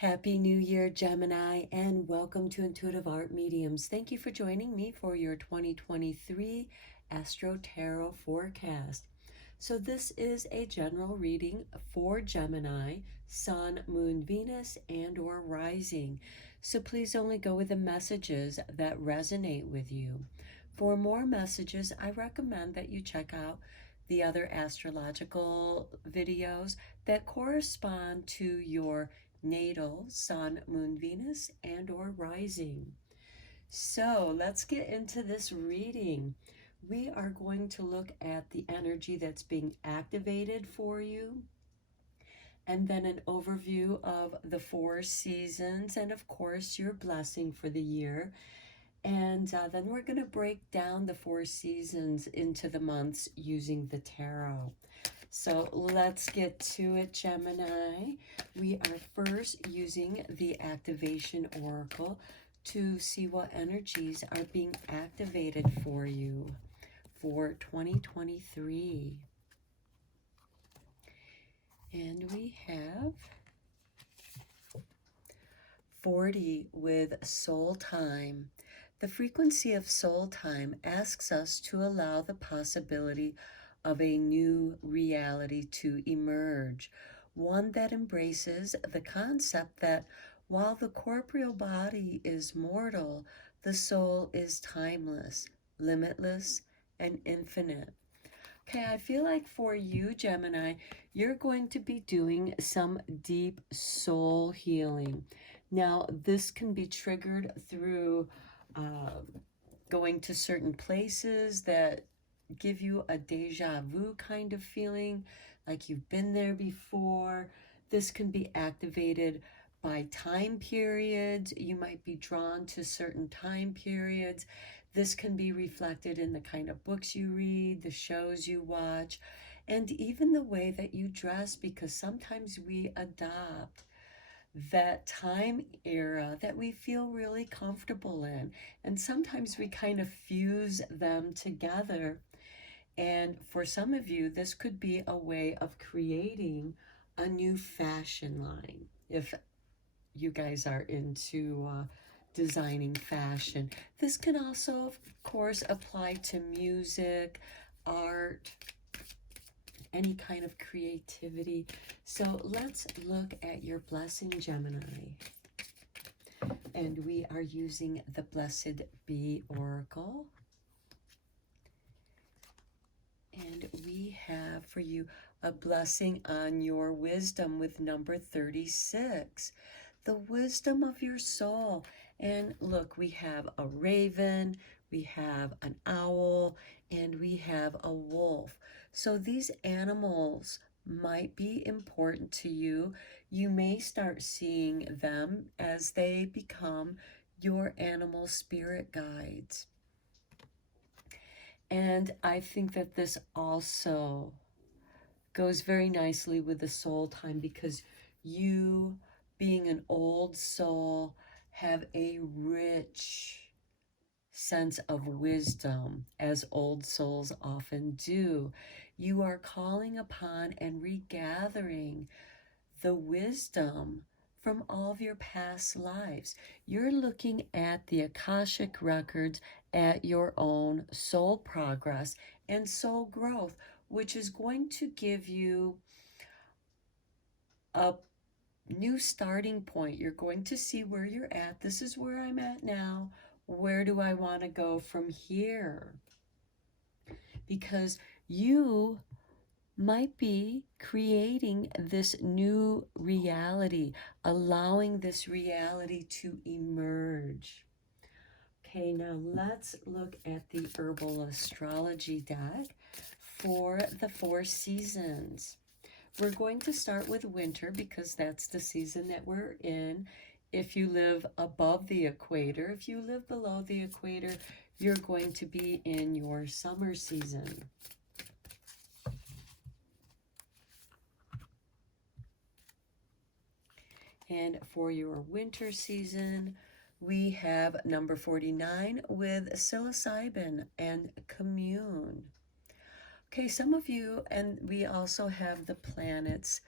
Happy New Year, Gemini, and welcome to Intuitive Art Mediums. Thank you for joining me for your 2023 Astro-Tarot forecast. So this is a general reading for Gemini, Sun, Moon, Venus, and or Rising. So please only go with the messages that resonate with you. For more messages, I recommend that you check out the other astrological videos that correspond to your natal Sun, Moon, Venus, and or rising. So let's get into this reading. We are going to look at the energy that's being activated for you, and then an overview of the 4 seasons, and of course your blessing for the year. And then we're going to break down the 4 seasons into the months using the tarot. So let's get to it, Gemini. We are first using the activation oracle to see what energies are being activated for you for 2023. And we have 40 with soul time. The frequency of soul time asks us to allow the possibility of a new reality to emerge, one that embraces the concept that while the corporeal body is mortal, the soul is timeless, limitless, and infinite. Okay, I feel like for you, Gemini, you're going to be doing some deep soul healing. Now, this can be triggered through going to certain places that give you a deja vu kind of feeling, like you've been there before. This can be activated by time periods. You might be drawn to certain time periods. This can be reflected in the kind of books you read, the shows you watch, and even the way that you dress, because sometimes we adopt that time era that we feel really comfortable in. And sometimes we kind of fuse them together. And for some of you, this could be a way of creating a new fashion line. If you guys are into designing fashion. This can also, of course, apply to music, art, any kind of creativity. So let's look at your blessing, Gemini. And we are using the Blessed Bee Oracle. And we have for you a blessing on your wisdom with number 36. The wisdom of your soul. And look, we have a raven, we have an owl, and we have a wolf. So these animals might be important to you. You may start seeing them as they become your animal spirit guides. And I think that this also goes very nicely with the soul time, because you, being an old soul, have a rich sense of wisdom, as old souls often do. You are calling upon and regathering the wisdom from all of your past lives. You're looking at the Akashic records, at your own soul progress and soul growth, which is going to give you a new starting point. You're going to see where you're at. This is where I'm at now. Where do I want to go from here? Because you might be creating this new reality, allowing this reality to emerge. Okay, now let's look at the herbal astrology deck for the 4 seasons. We're going to start with winter because that's the season that we're in. If you live above the equator, if you live below the equator, you're going to be in your summer season. And for your winter season, we have number 49 with psilocybin and commune. Okay, some of you, and we also have the planets,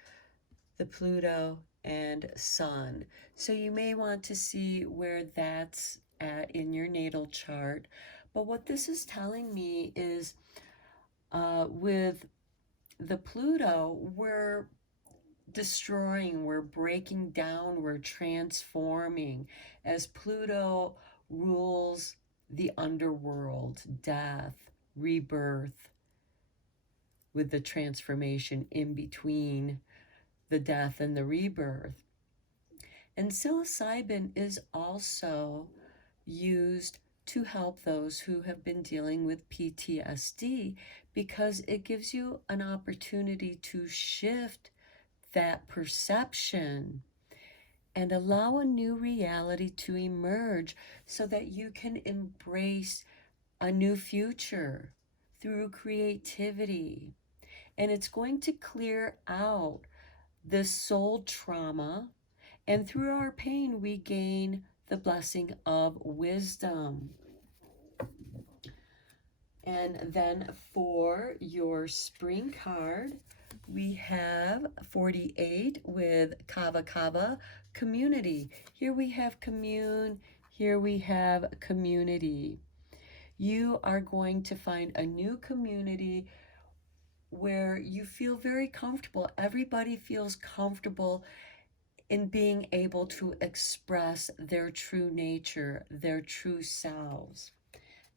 the Pluto and Sun. So you may want to see where that's at in your natal chart. But what this is telling me is with the Pluto, we're destroying, we're breaking down, we're transforming. As Pluto rules the underworld, death, rebirth, with the transformation in between the death and the rebirth. And psilocybin is also used to help those who have been dealing with PTSD because it gives you an opportunity to shift that perception and allow a new reality to emerge so that you can embrace a new future through creativity. And it's going to clear out this soul trauma, and through our pain we gain the blessing of wisdom. And then for your spring card, we have 48 with Kava Kava, community. Here we have commune, here we have community. You are going to find a new community where you feel very comfortable. Everybody feels comfortable in being able to express their true nature, their true selves.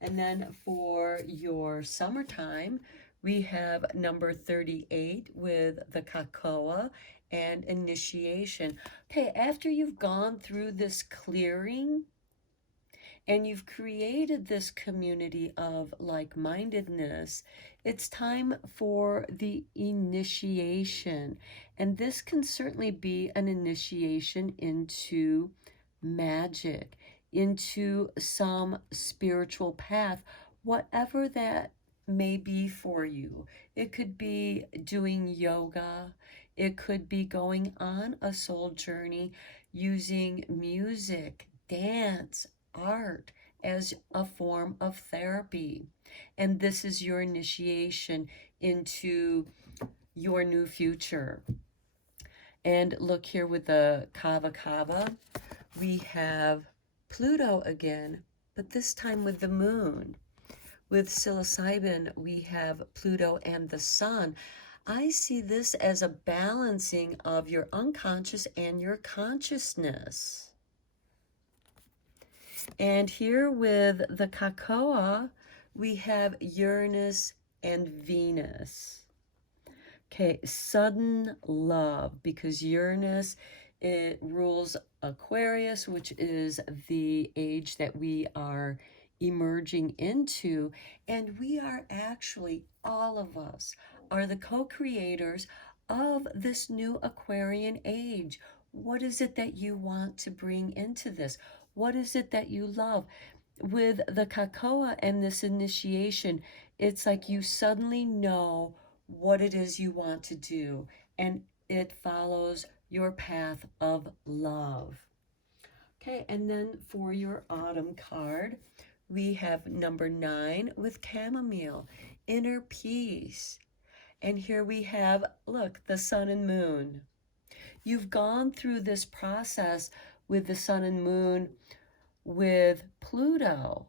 And then for your summertime, we have number 38 with the Kakoa and initiation. Okay, after you've gone through this clearing and you've created this community of like-mindedness, it's time for the initiation. And this can certainly be an initiation into magic, into some spiritual path, whatever that may be for you. It could be doing yoga. It could be going on a soul journey using music, dance, art as a form of therapy. And this is your initiation into your new future. And look here with the Kava Kava, we have Pluto again, but this time with the moon. With psilocybin, we have Pluto and the sun. I see this as a balancing of your unconscious and your consciousness. And here with the Kakoa, we have Uranus and Venus. Okay, sudden love, because Uranus, it rules Aquarius, which is the age that we are emerging into. And we are actually, all of us, are the co-creators of this new Aquarian age. What is it that you want to bring into this? What is it that you love? With the Kakoa and this initiation, it's like you suddenly know what it is you want to do, and it follows your path of love. Okay, and then for your autumn card, we have number 9 with chamomile, inner peace. And here we have, look, the sun and moon. You've gone through this process with the sun and moon with Pluto,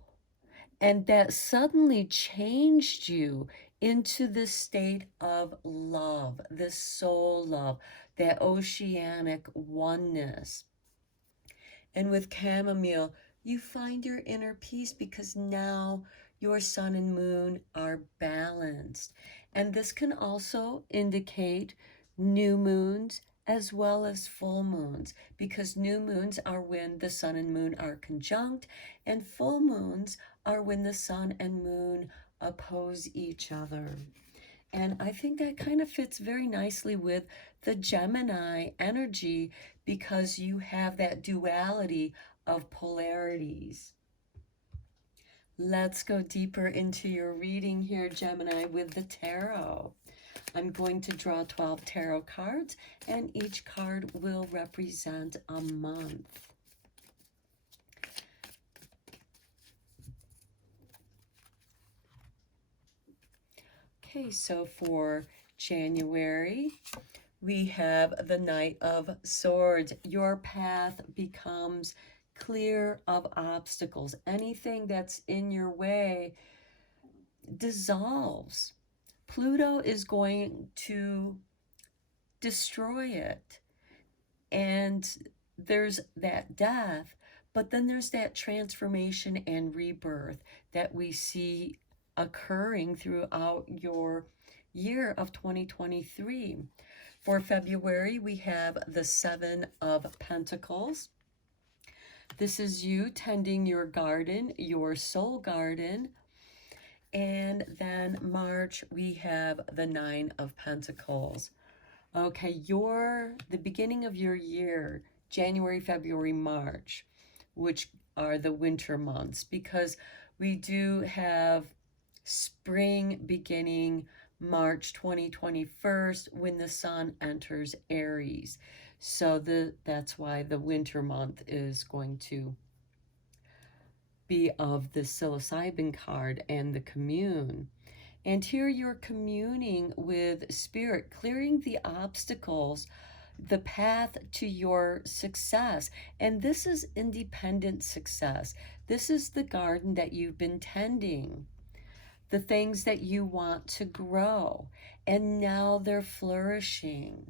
and that suddenly changed you into this state of love, this soul love, that oceanic oneness. And with chamomile, you find your inner peace because now your sun and moon are balanced. And this can also indicate new moons as well as full moons, because new moons are when the sun and moon are conjunct, and full moons are when the sun and moon oppose each other. And I think that kind of fits very nicely with the Gemini energy, because you have that duality of polarities. Let's go deeper into your reading here, Gemini, with the tarot. I'm going to draw 12 tarot cards, and each card will represent a month. Okay, so for January, we have the Knight of Swords. Your path becomes clear of obstacles. Anything that's in your way dissolves. Pluto is going to destroy it. And there's that death, but then there's that transformation and rebirth that we see occurring throughout your year of 2023. For February, we have the Seven of Pentacles. This is you tending your garden, your soul garden. And then March, we have the Nine of Pentacles. Okay, the beginning of your year, January, February, March, which are the winter months, because we do have spring beginning March 2021 when the sun enters Aries. So that's why the winter month is going to be of the psilocybin card and the commune. And here you're communing with spirit, clearing the obstacles, the path to your success. And this is independent success. This is the garden that you've been tending, the things that you want to grow, and now they're flourishing.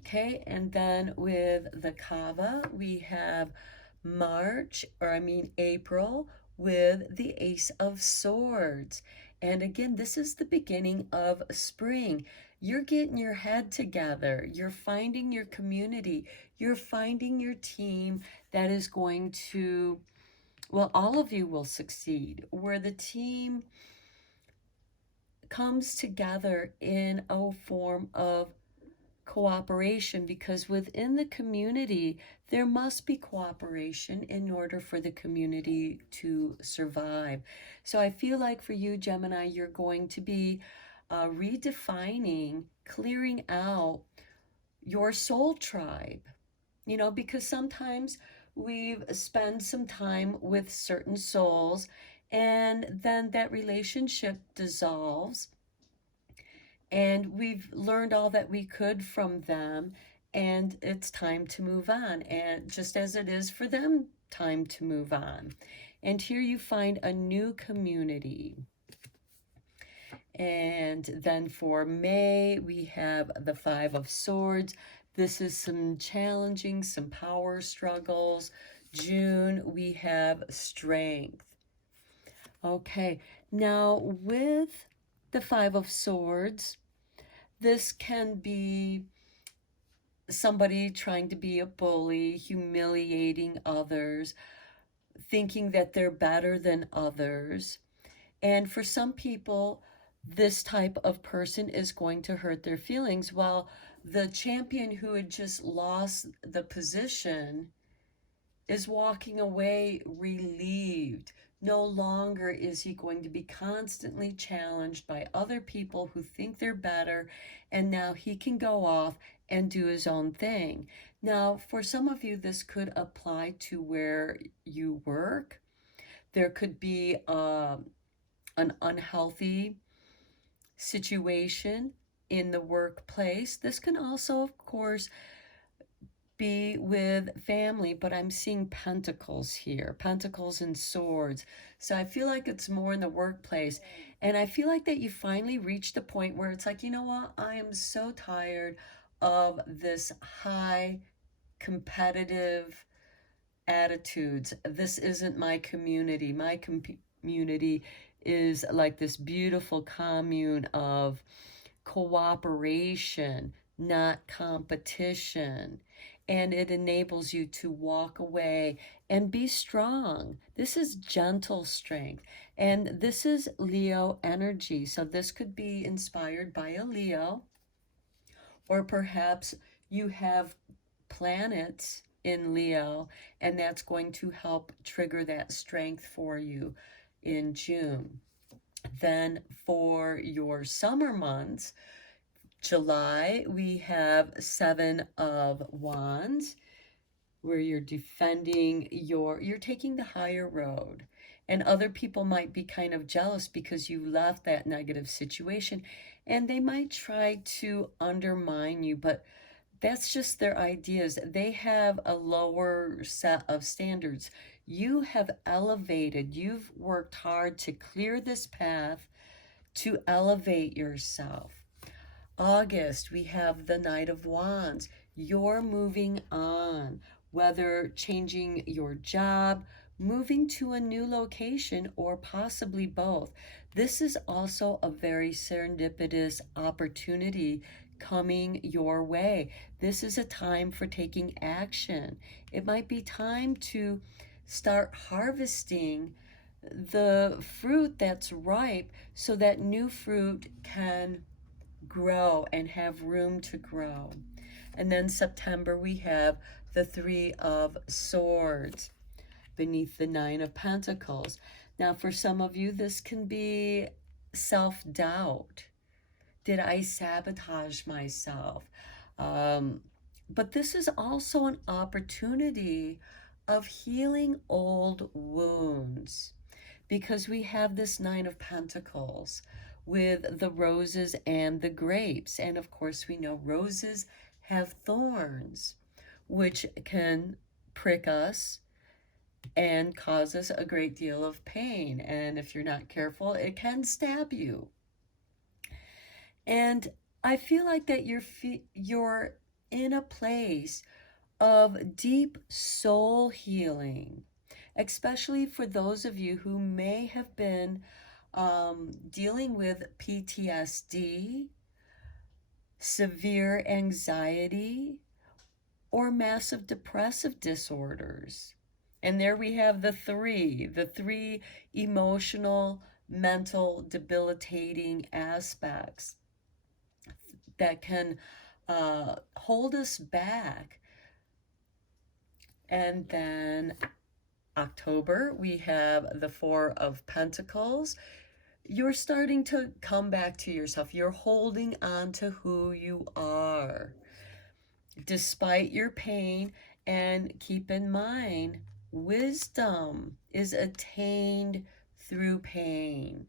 Okay, and then with the Kava, we have April with the Ace of Swords. And again, this is the beginning of spring. You're getting your head together. You're finding your community. You're finding your team that is going to, well, all of you will succeed, where the team comes together in a form of cooperation, because within the community there must be cooperation in order for the community to survive. So I feel like for you, Gemini, you're going to be redefining, clearing out your soul tribe, because sometimes we spend some time with certain souls and then that relationship dissolves and we've learned all that we could from them, and it's time to move on. And just as it is for them, time to move on. And here you find a new community. And then for May, we have the Five of Swords. This is some challenging, some power struggles. June, we have strength. Okay, now with the Five of Swords, this can be somebody trying to be a bully, humiliating others, thinking that they're better than others. And for some people, this type of person is going to hurt their feelings, while the champion who had just lost the position is walking away relieved. No longer is he going to be constantly challenged by other people who think they're better, and now he can go off and do his own thing. Now, for some of you, this could apply to where you work. There could be an unhealthy situation in the workplace. This can also, of course, be with family, but I'm seeing pentacles here, pentacles and swords. So I feel like it's more in the workplace. And I feel like that you finally reached the point where it's like, you know what? I am so tired of this high competitive attitudes. This isn't my community. My community is like this beautiful commune of cooperation, not competition. And it enables you to walk away and be strong. This is gentle strength. And this is Leo energy. So this could be inspired by a Leo, or perhaps you have planets in Leo, and that's going to help trigger that strength for you in June. Then for your summer months, July, we have Seven of Wands, where you're defending you're taking the higher road. And other people might be kind of jealous because you left that negative situation, and they might try to undermine you, but that's just their ideas. They have a lower set of standards. You have elevated, you've worked hard to clear this path to elevate yourself. August, we have the Knight of Wands. You're moving on, whether changing your job, moving to a new location, or possibly both. This is also a very serendipitous opportunity coming your way. This is a time for taking action. It might be time to start harvesting the fruit that's ripe so that new fruit can grow and have room to grow. And then September, we have the Three of Swords beneath the Nine of Pentacles. Now, for some of you, this can be self-doubt. Did I sabotage myself? But this is also an opportunity of healing old wounds, because we have this Nine of Pentacles with the roses and the grapes. And of course, we know roses have thorns, which can prick us and cause us a great deal of pain. And if you're not careful, it can stab you. And I feel like that you're in a place of deep soul healing, especially for those of you who may have been dealing with PTSD, severe anxiety, or massive depressive disorders. And there we have the three emotional, mental, debilitating aspects that can hold us back. And then October, we have the Four of Pentacles. You're starting to come back to yourself. You're holding on to who you are despite your pain. And keep in mind, wisdom is attained through pain.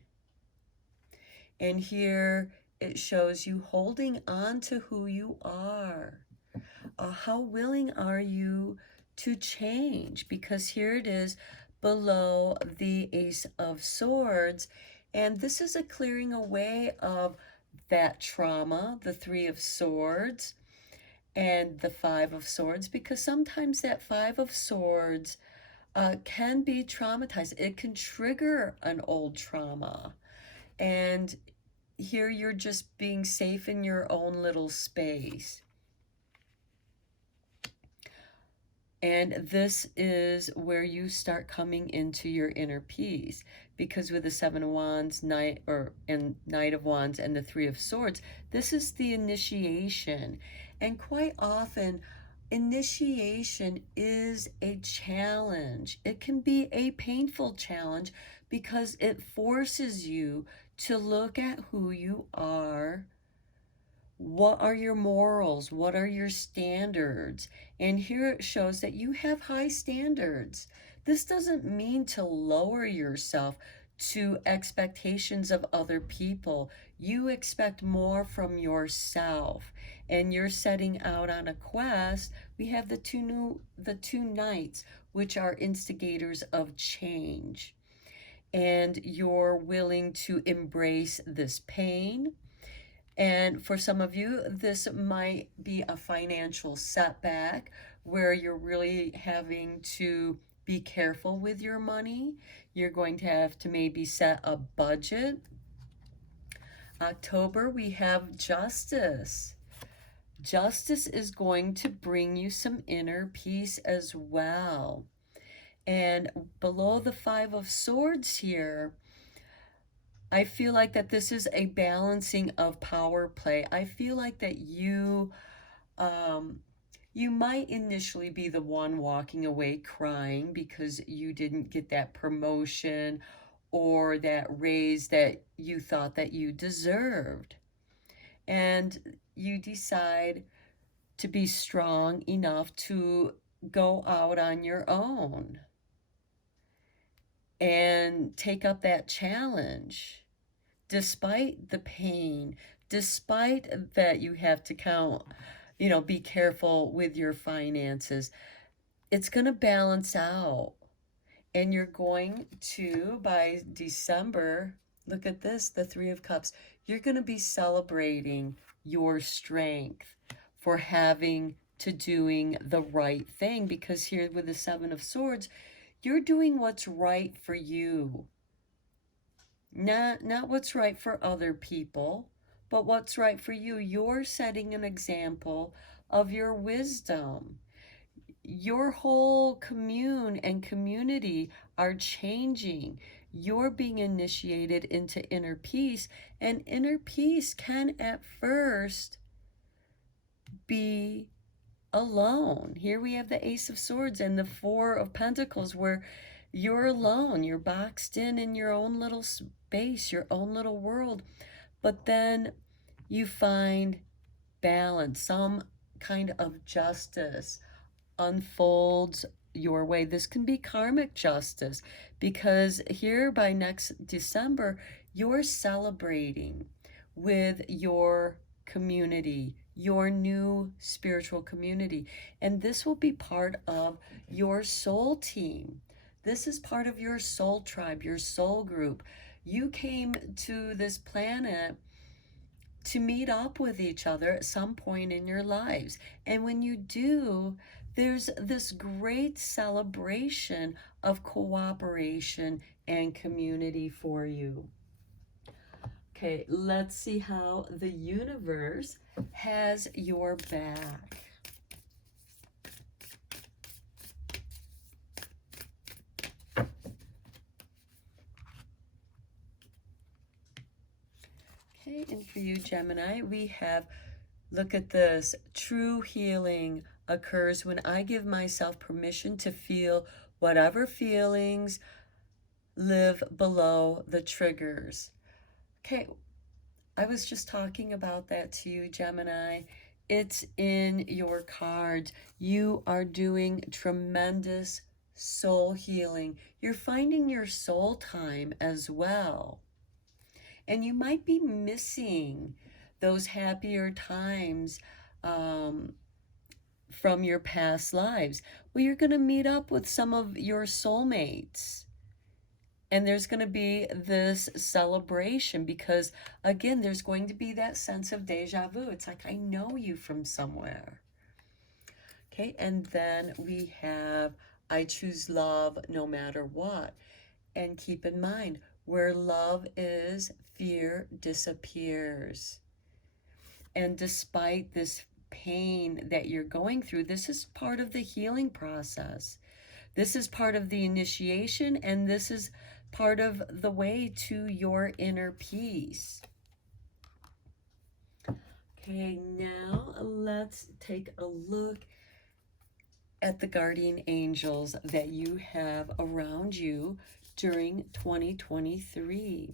And here it shows you holding on to who you are. How willing are you to change? Because here it is below the Ace of Swords. And this is a clearing away of that trauma, the Three of Swords and the Five of Swords, because sometimes that Five of Swords can be traumatized. It can trigger an old trauma. And here you're just being safe in your own little space. And this is where you start coming into your inner peace, because with the Seven of Wands, Knight of Wands, and the Three of Swords, this is the initiation. And quite often, initiation is a challenge. It can be a painful challenge because it forces you to look at who you are. What are your morals? What are your standards? And here it shows that you have high standards. This doesn't mean to lower yourself to expectations of other people. You expect more from yourself, and you're setting out on a quest. We have the two knights, which are instigators of change. And you're willing to embrace this pain. And for some of you, this might be a financial setback where you're really having to be careful with your money. You're going to have to maybe set a budget. October, we have Justice. Justice is going to bring you some inner peace as well. And below the Five of Swords here, I feel like that this is a balancing of power play. I feel like that you might initially be the one walking away crying because you didn't get that promotion or that raise that you thought that you deserved. And you decide to be strong enough to go out on your own. and take up that challenge despite the pain, despite that you have to count, be careful with your finances. It's going to balance out. And you're going to, by December, look at this, the Three of Cups, you're going to be celebrating your strength for having to doing the right thing. Because here with the Seven of Swords, you're doing what's right for you. Not what's right for other people, but what's right for you. You're setting an example of your wisdom. Your whole commune and community are changing. You're being initiated into inner peace, and inner peace can at first be alone. Here we have the Ace of Swords and the Four of Pentacles, where you're alone. You're boxed in your own little space, your own little world. But then you find balance, some kind of justice unfolds your way. This can be karmic justice, because here by next December, you're celebrating with your community, your new spiritual community. And this will be part of your soul team. This is part of your soul tribe, your soul group. You came to this planet to meet up with each other at some point in your lives. And when you do, there's this great celebration of cooperation and community for you. Okay, let's see how the universe has your back. Okay, and for you, Gemini, we have, look at this, true healing occurs when I give myself permission to feel whatever feelings live below the triggers. Okay, I was just talking about that to you, Gemini. It's in your cards. You are doing tremendous soul healing. You're finding your soul time as well. And you might be missing those happier times from your past lives. Well, you're going to meet up with some of your soulmates. And there's going to be this celebration because, again, there's going to be that sense of deja vu. It's like, I know you from somewhere. Okay, and then we have, I choose love no matter what. And keep in mind, where love is, fear disappears. And despite this pain that you're going through, this is part of the healing process. This is part of the initiation, and this is part of the way to your inner peace. Okay, now let's take a look at the guardian angels that you have around you during 2023.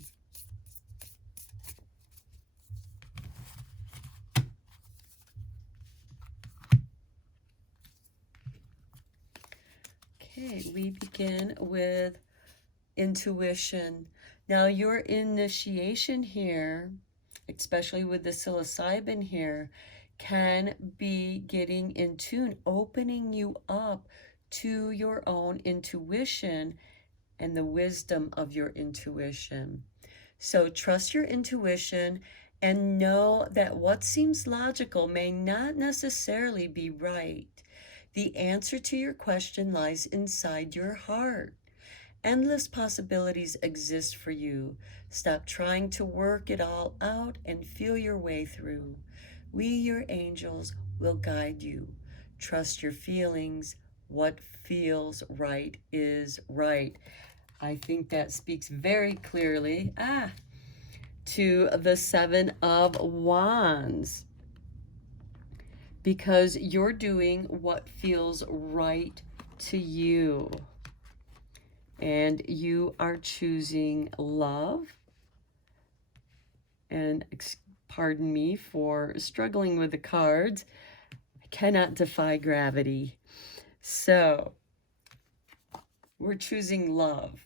Okay, we begin with intuition. Now, your initiation here, especially with the psilocybin here, can be getting in tune, opening you up to your own intuition and the wisdom of your intuition. So trust your intuition and know that what seems logical may not necessarily be right. The answer to your question lies inside your heart. Endless possibilities exist for you. Stop trying to work it all out and feel your way through. We, your angels, will guide you. Trust your feelings. What feels right is right. I think that speaks very clearly to the Seven of Wands, because you're doing what feels right to you. And you are choosing love. And pardon me for struggling with the cards. I cannot defy gravity. So we're choosing love.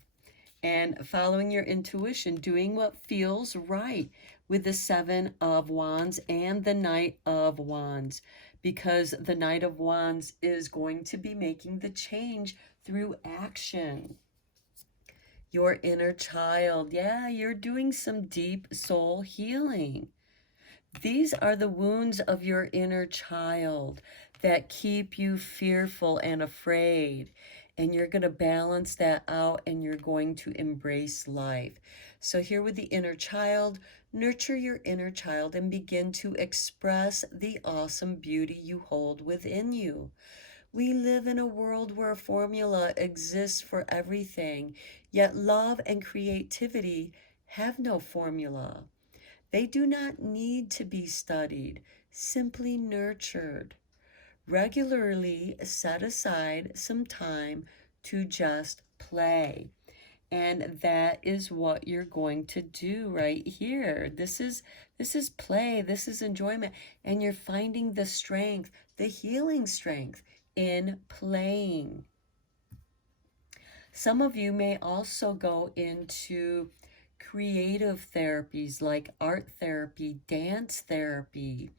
and following your intuition, doing what feels right with the Seven of Wands and the Knight of Wands, because the Knight of Wands is going to be making the change through action. Your inner child, yeah, you're doing some deep soul healing. These are the wounds of your inner child that keep you fearful and afraid. And you're going to balance that out and you're going to embrace life. So, here with the inner child, nurture your inner child and begin to express the awesome beauty you hold within you. We live in a world where a formula exists for everything, yet love and creativity have no formula. They do not need to be studied, simply nurtured. Regularly set aside some time to just play. And that is what you're going to do right here. This is play, this is enjoyment, and you're finding the strength, the healing strength in playing. Some of you may also go into creative therapies like art therapy, dance therapy.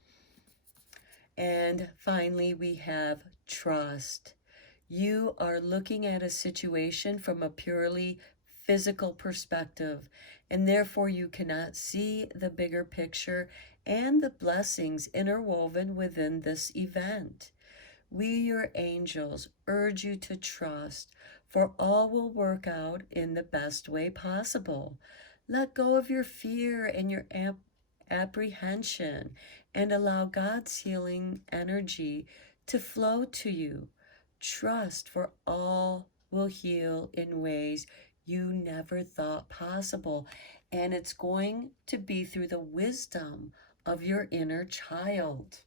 And finally, we have trust. You are looking at a situation from a purely physical perspective, and therefore you cannot see the bigger picture and the blessings interwoven within this event. We, your angels, urge you to trust, for all will work out in the best way possible. Let go of your fear and your apprehension and allow God's healing energy to flow to you. Trust, for all will heal in ways you never thought possible. And it's going to be through the wisdom of your inner child,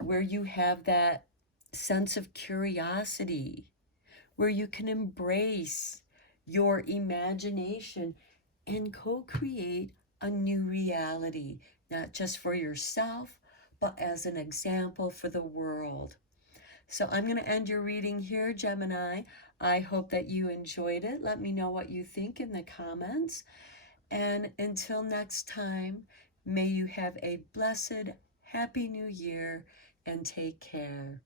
where you have that sense of curiosity, where you can embrace your imagination and co-create a new reality, not just for yourself, but as an example for the world. So I'm going to end your reading here, Gemini. I hope that you enjoyed it. Let me know what you think in the comments. And until next time, may you have a blessed, happy new year and take care.